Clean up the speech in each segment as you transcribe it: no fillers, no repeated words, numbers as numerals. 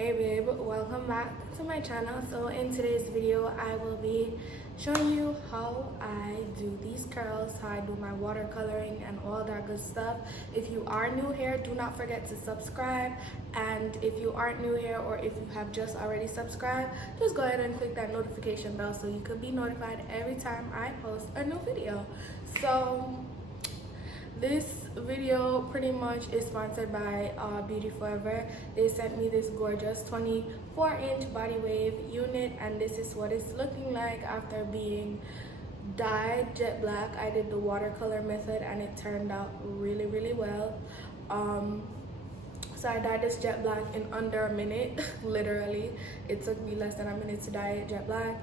Hey babe, welcome back to my channel. So in today's video I will be showing you how I do these curls, how I do my watercoloring and all that good stuff. If you are new here, do not forget to subscribe, and if you aren't new here or if you have just already subscribed, just go ahead and click that notification bell so you can be notified every time I post a new video. So this video pretty much is sponsored by Beautyytb. They sent me this gorgeous 24-inch body wave unit, and this is what it's looking like after being dyed jet black. I did the watercolor method and it turned out really well. So I dyed this jet black in under a minute. Literally, it took me less than a minute to dye it jet black.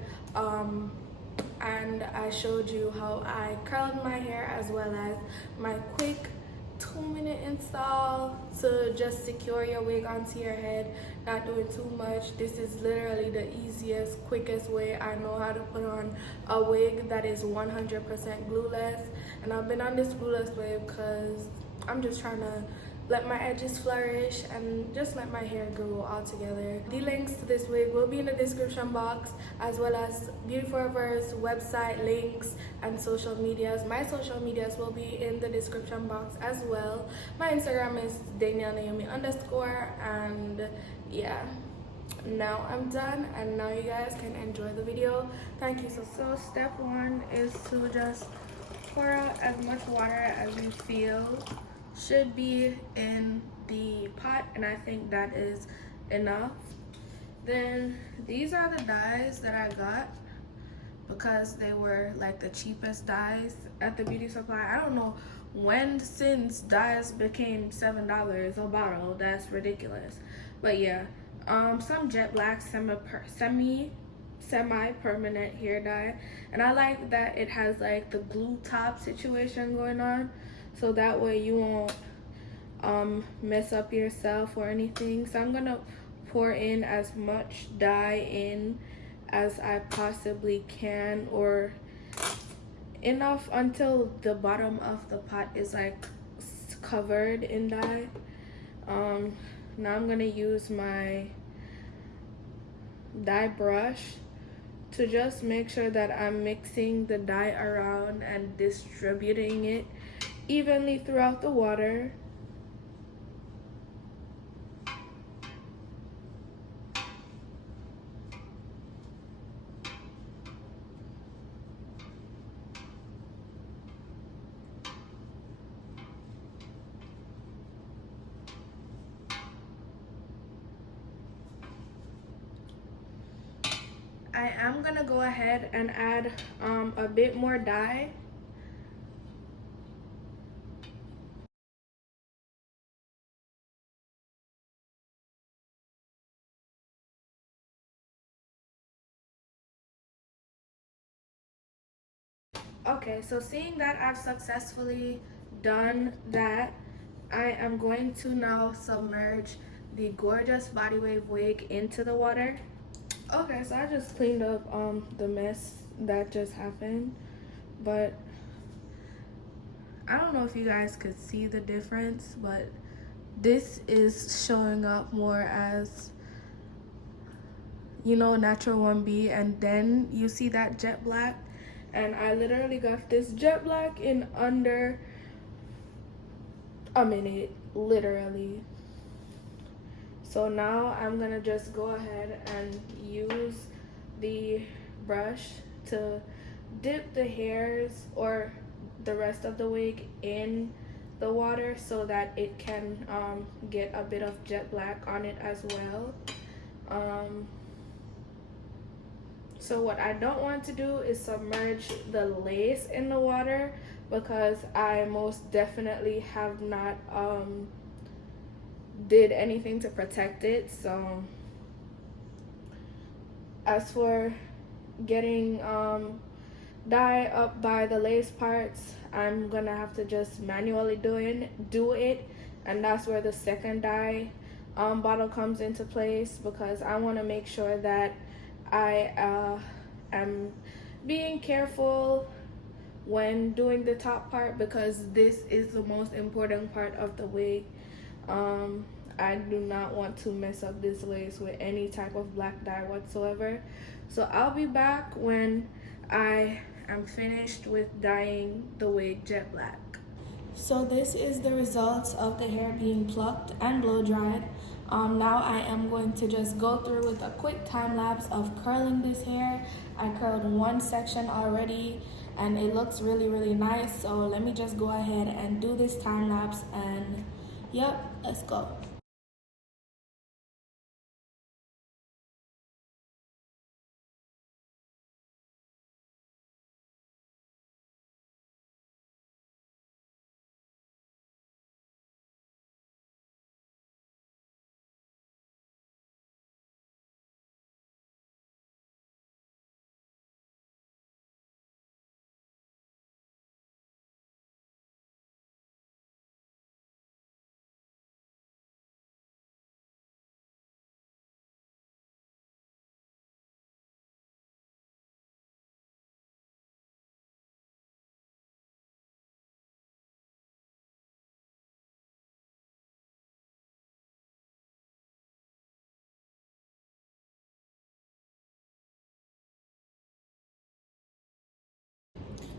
And I showed you how I curled my hair, as well as my quick 2-minute install to just secure your wig onto your head, not doing too much. This is literally the easiest, quickest way I know how to put on a wig that is 100% glueless. And I've been on this glueless wig because I'm just trying to let my edges flourish and just let my hair grow all together. The links to this wig will be in the description box, as well as Beautyytb's website links and social medias. My social medias will be in the description box as well. My Instagram is DanielleNaomi_, and yeah. Now I'm done, and now you guys can enjoy the video. Thank you. So step one is to just pour out as much water as you feel should be in the pot, and I think that is enough. Then these are the dyes that I got because they were like the cheapest dyes at the beauty supply. I don't know when since dyes became $7 a bottle. That's ridiculous. But yeah, some jet black semi-permanent hair dye, and I like that it has like the glue top situation going on, so that way you won't mess up yourself or anything. So I'm gonna pour in as much dye in as I possibly can, or enough until the bottom of the pot is like covered in dye. Now I'm gonna use my dye brush to just make sure that I'm mixing the dye around and distributing it evenly throughout the water. I am gonna go ahead and add a bit more dye. Okay, so seeing that I've successfully done that, I am going to now submerge the gorgeous body wave wig into the water. Okay, so I just cleaned up the mess that just happened, but I don't know if you guys could see the difference, but this is showing up more as, you know, natural 1B, and then you see that jet black. And I literally got this jet black in under a minute, literally. So now I'm gonna just go ahead and use the brush to dip the hairs or the rest of the wig in the water so that it can get a bit of jet black on it as well. So what I don't want to do is submerge the lace in the water, because I most definitely have not did anything to protect it. So as for getting dye up by the lace parts, I'm gonna have to just manually do it, and that's where the second dye bottle comes into place, because I want to make sure that I am being careful when doing the top part, because this is the most important part of the wig. I do not want to mess up this lace with any type of black dye whatsoever. So I'll be back when I am finished with dyeing the wig jet black. So this is the results of the hair being plucked and blow dried. Now I am going to just go through with a quick time lapse of curling this hair. I curled one section already and it looks really nice. So let me just go ahead and do this time lapse, and yep, let's go.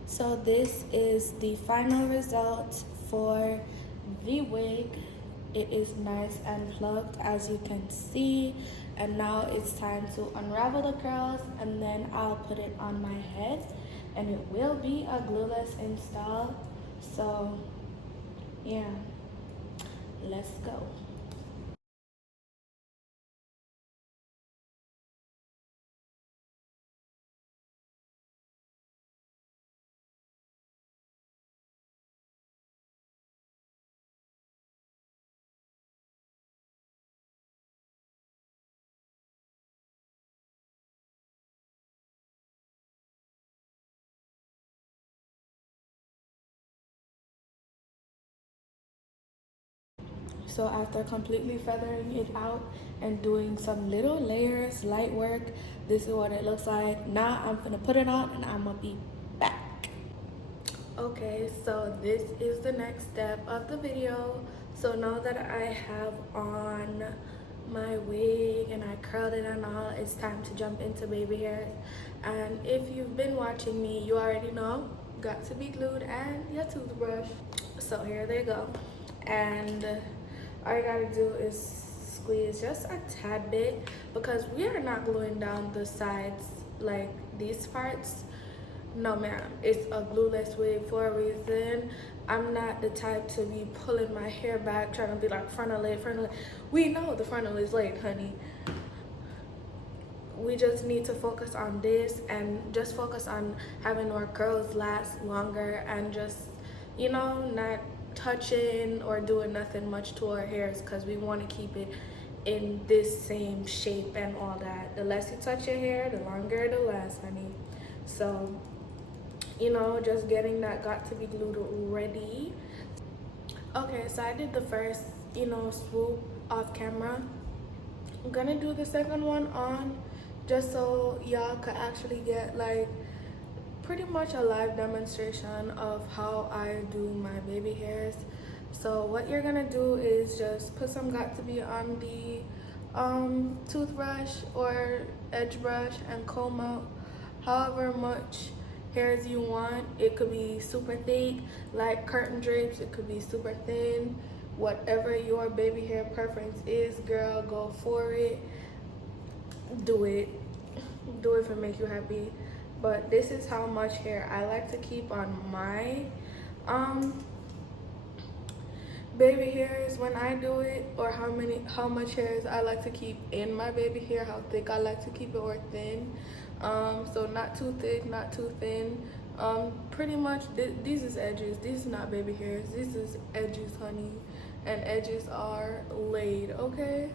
So this is the final result for the wig. It is nice and plucked, as you can see, and now it's time to unravel the curls, and then I'll put it on my head, and it will be a glueless install. So yeah, let's go. So after completely feathering it out and doing some little layers, light work, this is what it looks like. Now I'm gonna put it on and I'm gonna be back. Okay, so this is the next step of the video. So now that I have on my wig and I curled it and all, it's time to jump into baby hairs. And if you've been watching me, you already know, got to be glued and your toothbrush. So here they go. And all you gotta do is squeeze just a tad bit, because we are not gluing down the sides like these parts. No ma'am, it's a glueless wig for a reason. I'm not the type to be pulling my hair back trying to be like frontal laid. We know the frontal is laid, honey. We just need to focus on this and just focus on having our curls last longer, and just, you know, not touching or doing nothing much to our hairs, because we want to keep it in this same shape and all that. The less you touch your hair, the longer it'll last, honey. So, you know, just getting that got to be glued ready. Okay, so I did the first, you know, swoop off camera. I'm gonna do the second one on, just so y'all could actually get like pretty much a live demonstration of how I do my baby hairs. So what you're gonna do is just put some got to be on the toothbrush or edge brush and comb out however much hairs you want. It could be super thick like curtain drapes, it could be super thin. Whatever your baby hair preference is, girl, go for it. Do it if it makes you happy. But this is how much hair I like to keep on my baby hairs when I do it, or how much hairs I like to keep in my baby hair, how thick I like to keep it, or thin. So not too thick, not too thin. Pretty much these is edges. These is not baby hairs, this is edges, honey, and edges are laid, okay?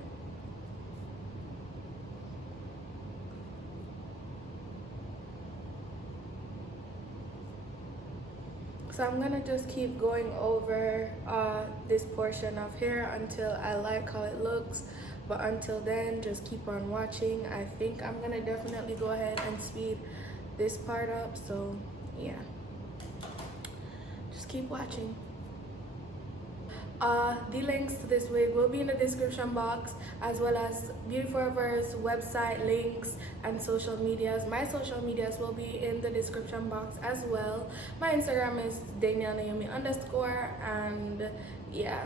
So I'm gonna just keep going over this portion of hair until I like how it looks. But until then, just keep on watching. I think I'm gonna definitely go ahead and speed this part up. So yeah, just keep watching. The links to this wig will be in the description box, as well as Beauty Forever's website links and social medias. My social medias will be in the description box as well. My Instagram is DanielleNaomi_, and yeah,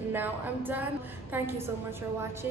now I'm done. Thank you so much for watching.